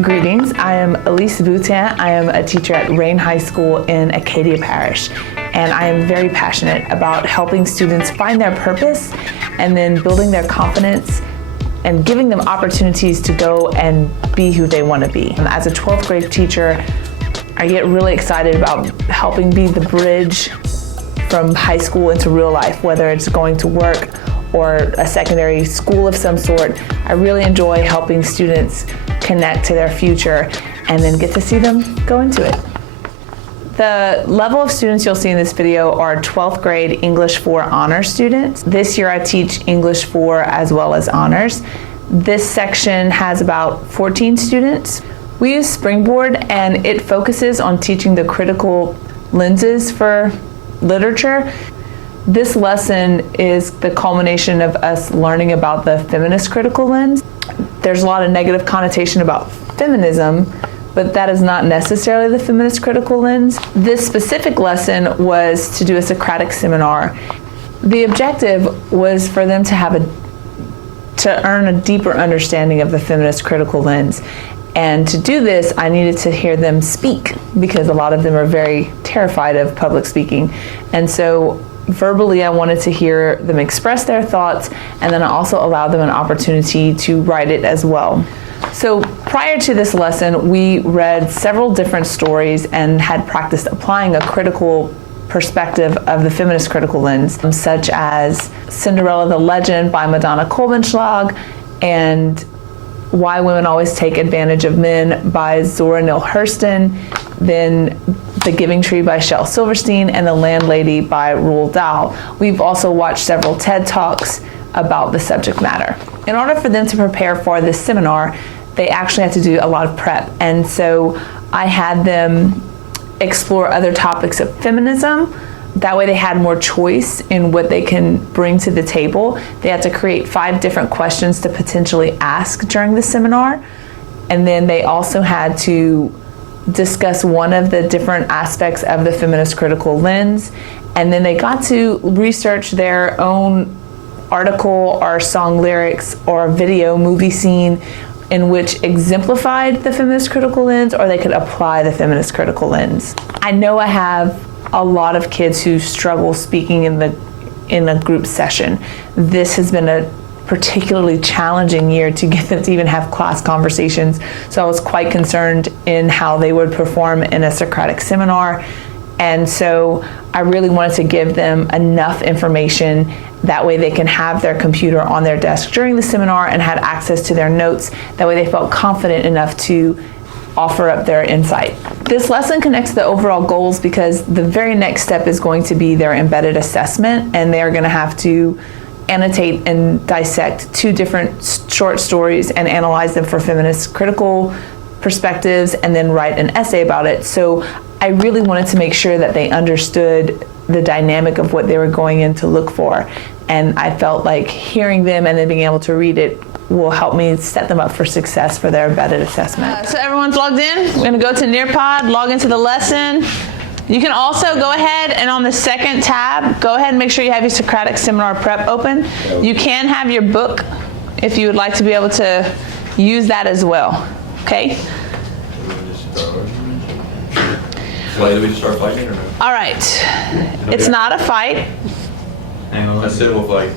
Greetings, I am Elise Boutin. I am a teacher at Rain High School in Acadia Parish, and I am very passionate about helping students find their purpose and then building their confidence and giving them opportunities to go and be who they want to be. And as a 12th grade teacher, I get really excited about helping be the bridge from high school into real life, whether it's going to work or a secondary school of some sort. I really enjoy helping students connect to their future and then get to see them go into it. The level of students you'll see in this video are 12th grade English 4 honors students. This year I teach English 4 as well as honors. This section has about 14 students. We use Springboard, and it focuses on teaching the critical lenses for literature. This lesson is the culmination of us learning about the feminist critical lens. There's a lot of negative connotation about feminism, but that is not necessarily the feminist critical lens. This specific lesson was to do a Socratic seminar. The objective was for them to earn a deeper understanding of the feminist critical lens. And to do this, I needed to hear them speak, because a lot of them are very terrified of public speaking. And so verbally, I wanted to hear them express their thoughts, and then I also allowed them an opportunity to write it as well. So prior to this lesson, we read several different stories and had practiced applying a critical perspective of the feminist critical lens, such as Cinderella the Legend by Madonna Kolbenschlag and Why Women Always Take Advantage of Men by Zora Neale Hurston, then The Giving Tree by Shel Silverstein, and The Landlady by Roald Dahl. We've also watched several TED Talks about the subject matter. In order for them to prepare for this seminar, they actually had to do a lot of prep. And so I had them explore other topics of feminism. That way they had more choice in what they can bring to the table. They had to create 5 different questions to potentially ask during the seminar. And then they also had to discuss one of the different aspects of the feminist critical lens. And then they got to research their own article or song lyrics or video movie scene in which exemplified the feminist critical lens, or they could apply the feminist critical lens. I know I have a lot of kids who struggle speaking in a group session. This has been a particularly challenging year to get them to even have class conversations. So I was quite concerned in how they would perform in a Socratic seminar. And so I really wanted to give them enough information that way they can have their computer on their desk during the seminar and had access to their notes. That way they felt confident enough to offer up their insight. This lesson connects the overall goals because the very next step is going to be their embedded assessment, and they're going to have to annotate and dissect 2 different short stories and analyze them for feminist critical perspectives and then write an essay about it. So I really wanted to make sure that they understood the dynamic of what they were going in to look for. And I felt like hearing them and then being able to read it will help me set them up for success for their embedded assessment. So everyone's logged in. We're going to go to Nearpod, log into the lesson. You can also go ahead and on the second tab, go ahead and make sure you have your Socratic seminar prep open. You can have your book if you would like to be able to use that as well. Okay? Do we just start fighting or no? All right. It's not a fight. Hang on. I said we'll fight.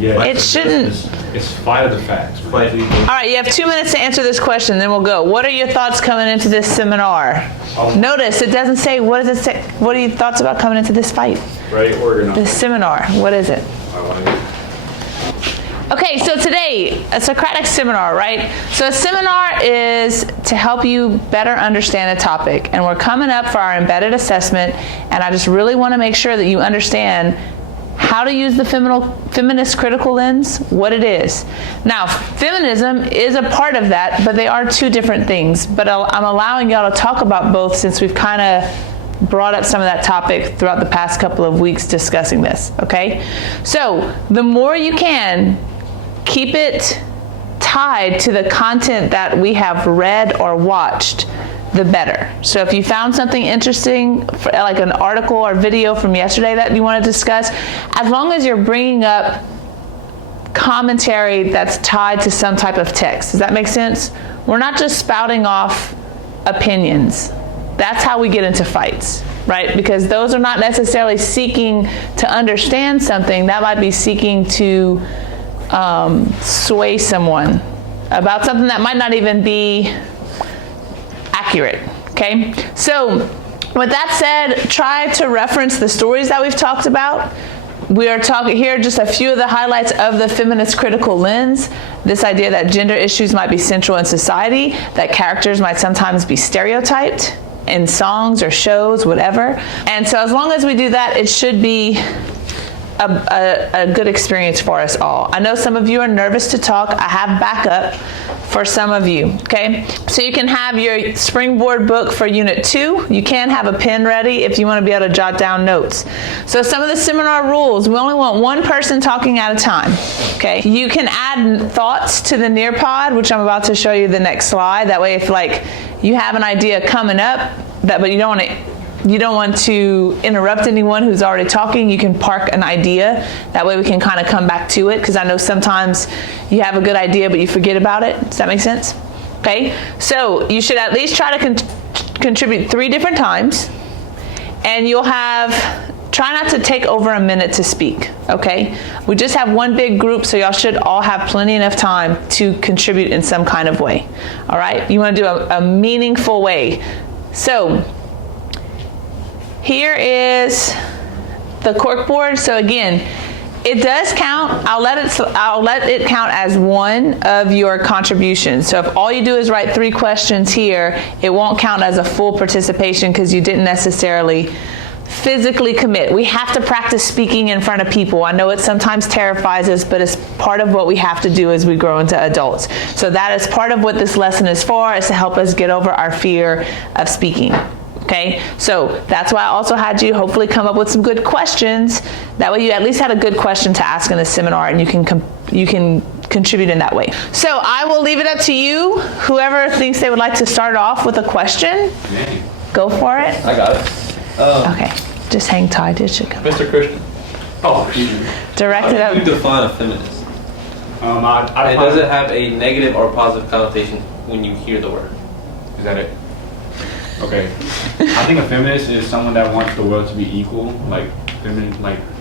Yeah, It shouldn't. It's fight of the facts. All right, you have 2 minutes to answer this question, then we'll go. What are your thoughts coming into this seminar? Notice it doesn't say, what does it say? What are your thoughts about coming into this fight? Right or not? This seminar, what is it? I want it. Okay, so today, a Socratic seminar, right? So a seminar is to help you better understand a topic. And we're coming up for our embedded assessment, and I just really want to make sure that you understand how to use the feminist critical lens, what it is. Now, feminism is a part of that, but they are 2 different things. But I'm allowing y'all to talk about both since we've kind of brought up some of that topic throughout the past couple of weeks discussing this, okay? So the more you can, keep it tied to the content that we have read or watched, the better. So if you found something interesting, like an article or video from yesterday that you want to discuss, as long as you're bringing up commentary that's tied to some type of text. Does that make sense? We're not just spouting off opinions. That's how we get into fights, right? Because those are not necessarily seeking to understand something. That might be seeking to sway someone about something that might not even be accurate, okay? So with that said, try to reference the stories that we've talked about. We are talking here just a few of the highlights of the feminist critical lens. This idea that gender issues might be central in society, that characters might sometimes be stereotyped in songs or shows, whatever. And so as long as we do that, it should be a good experience for us all. I know some of you are nervous to talk. I have backup for some of you, okay? So you can have your springboard book for Unit 2. You can have a pen ready if you want to be able to jot down notes. So some of the seminar rules, we only want one person talking at a time, okay? You can add thoughts to the Nearpod, which I'm about to show you the next slide. That way if like you have an idea coming up, but you don't want to interrupt anyone who's already talking, you can park an idea. That way we can kind of come back to it, because I know sometimes you have a good idea but you forget about it. Does that make sense? Okay, so you should at least try to contribute 3 different times, and you'll try not to take over a minute to speak, okay? We just have one big group, so y'all should all have plenty enough time to contribute in some kind of way, all right? You want to do a meaningful way. So here is the corkboard. So again, it does count. I'll let it count as one of your contributions. So if all you do is write 3 questions here, it won't count as a full participation because you didn't necessarily physically commit. We have to practice speaking in front of people. I know it sometimes terrifies us, but it's part of what we have to do as we grow into adults. So that is part of what this lesson is for, is to help us get over our fear of speaking. Okay, so that's why I also had you hopefully come up with some good questions. That way you at least had a good question to ask in the seminar, and you can contribute in that way. So I will leave it up to you. Whoever thinks they would like to start off with a question, go for it. I got it. Okay, just hang tight. It should come. Mr. Christian. Oh, Direct it How do you up. define a feminist? I And does it have a negative or positive connotation when you hear the word? Is that it? Okay. I think a feminist is someone that wants the world to be equal, like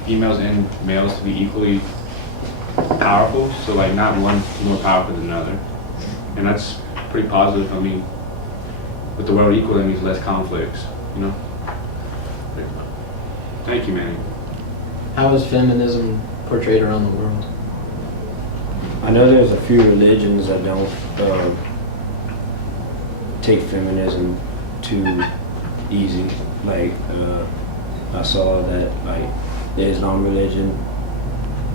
females and males to be equally powerful. So like not one more powerful than another, and that's pretty positive. I mean, with the world equal, that means less conflicts. You know. Thank you, man. How is feminism portrayed around the world? I know there's a few religions that don't take feminism too easy. Like I saw that like the Islam religion,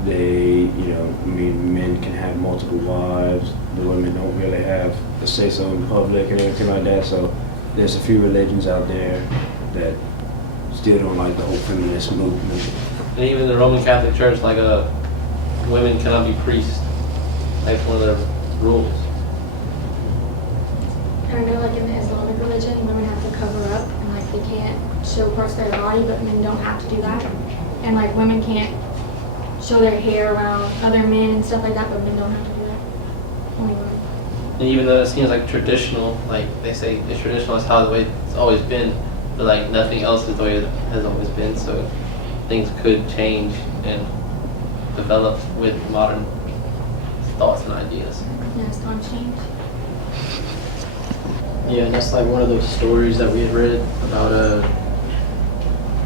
men can have multiple wives. The women don't really have a say so in public and everything like that. So there's a few religions out there that still don't like the whole feminist movement. And even the Roman Catholic Church, like women cannot be priests. That's one of their rules. I know, like in the Islamic religion, women have to cover up, and like they can't show parts of their body, but men don't have to do that. And like women can't show their hair around other men and stuff like that, but men don't have to do that. Only women. And even though it seems like traditional, like they say it's traditional, is how the way it's always been, but like nothing else is the way it has always been. So things could change and develop with modern thoughts and ideas. Yeah, it's times change. Yeah, and that's like one of those stories that we had read about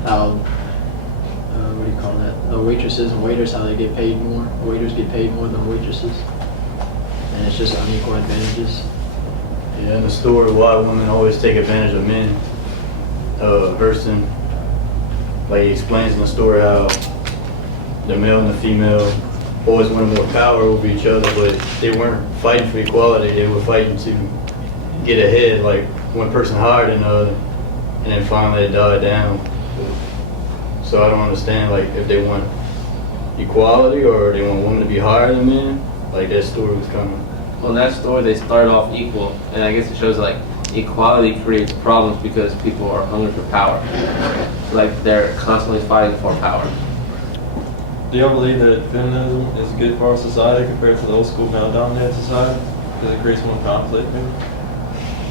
how what do you call that? Waitresses and waiters, how they get paid more. Waiters get paid more than waitresses, and it's just unequal advantages. Yeah, and the story why women always take advantage of men. Hurston, like he explains in the story how the male and the female always wanted more power over each other, but they weren't fighting for equality. They were fighting to get ahead. Like one person hired another, and then finally it died down. So I don't understand, like if they want equality or they want women to be higher than men. Like that story was coming. Well, in that story, they start off equal, and I guess it shows like equality creates problems because people are hungry for power. Like they're constantly fighting for power. Do y'all believe that feminism is good for our society compared to the old school male-dominated society? Does it create more conflict, maybe?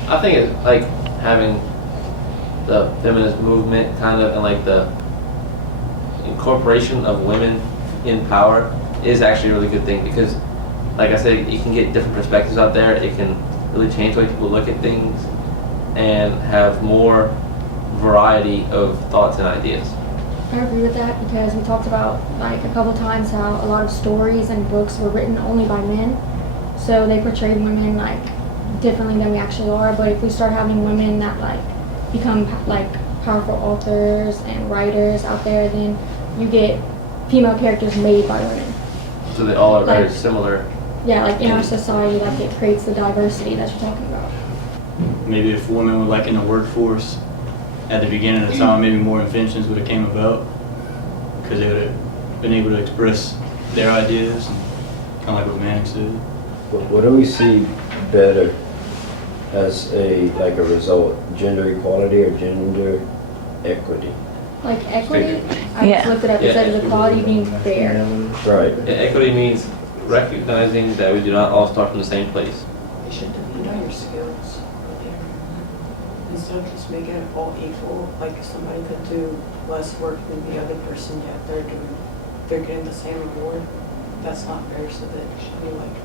I think it's like having the feminist movement kind of and like the incorporation of women in power is actually a really good thing because, like I said, you can get different perspectives out there. It can really change the way people look at things and have more variety of thoughts and ideas. I agree with that because we talked about like a couple times how a lot of stories and books were written only by men, so they portrayed women like differently than we actually are. But if we start having women that like become like powerful authors and writers out there, then you get female characters made by women. So they all are very Like- similar. Yeah, like in our society, like it creates the diversity that you're talking about. Maybe if women were like in the workforce at the beginning of the time, maybe more inventions would have came about because they would have been able to express their ideas, and kind of like what Mannix did. What do we see better as a result? Gender equality or gender equity? Like equity, I Yeah. just looked it up. It Yeah. says equality being fair. Right. Equity means recognizing that we do not all start from the same place. You should know your skills. Instead of just making it all equal, like somebody could do less work than the other person, yet they're getting the same reward. That's not fair, so that it should be like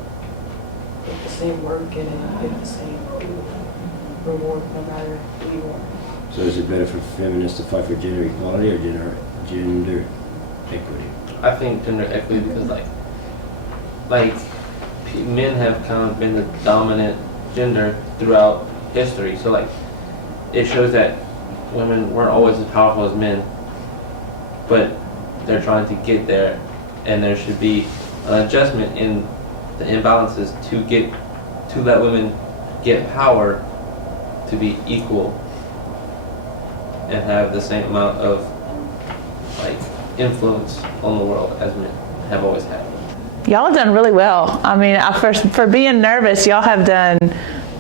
get the same work and get the same reward no matter who you are. So is it better for feminists to fight for gender equality or gender equity? I think gender equity because men have kind of been the dominant gender throughout history. So like it shows that women weren't always as powerful as men, but they're trying to get there, and there should be an adjustment in the imbalances to let women get power to be equal and have the same amount of like influence on the world as men have always had. Y'all have done really well. I mean, for being nervous, y'all have done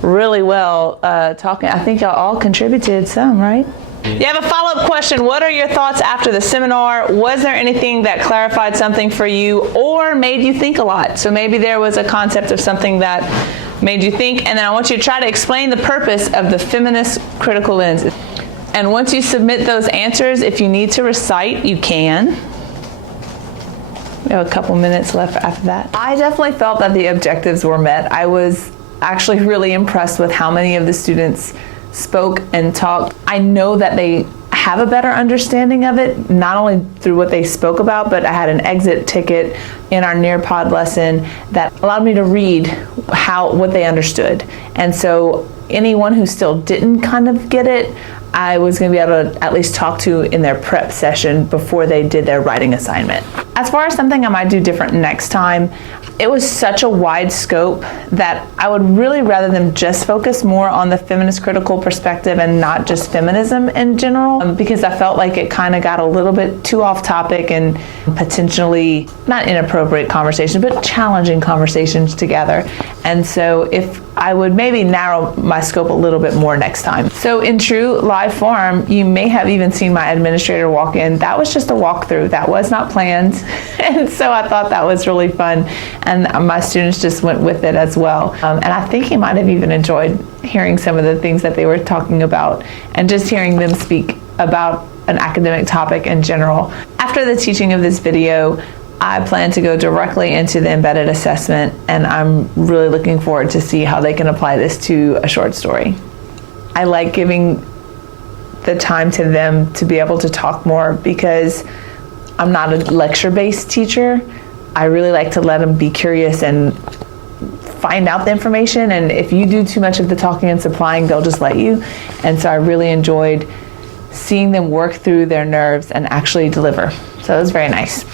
really well talking. I think y'all all contributed some, right? You have a follow-up question. What are your thoughts after the seminar? Was there anything that clarified something for you or made you think a lot? So maybe there was a concept of something that made you think, and then I want you to try to explain the purpose of the feminist critical lens. And once you submit those answers, if you need to recite, you can. We have a couple minutes left after that. I definitely felt that the objectives were met. I was actually really impressed with how many of the students spoke and talked. I know that they have a better understanding of it, not only through what they spoke about, but I had an exit ticket in our Nearpod lesson that allowed me to read what they understood. And so anyone who still didn't kind of get it, I was going to be able to at least talk to in their prep session before they did their writing assignment. As far as something I might do different next time, it was such a wide scope that I would really rather them just focus more on the feminist critical perspective and not just feminism in general, because I felt like it kind of got a little bit too off topic and potentially not inappropriate conversations, but challenging conversations together. And so if I would maybe narrow my scope a little bit more next time. So in true live form, you may have even seen my administrator walk in. That was just a walkthrough. That was not planned. And so I thought that was really fun. And my students just went with it as well. And I think he might have even enjoyed hearing some of the things that they were talking about and just hearing them speak about an academic topic in general. After the teaching of this video, I plan to go directly into the embedded assessment, and I'm really looking forward to see how they can apply this to a short story. I like giving the time to them to be able to talk more because I'm not a lecture-based teacher. I really like to let them be curious and find out the information, and if you do too much of the talking and supplying, they'll just let you. And so I really enjoyed seeing them work through their nerves and actually deliver. So it was very nice.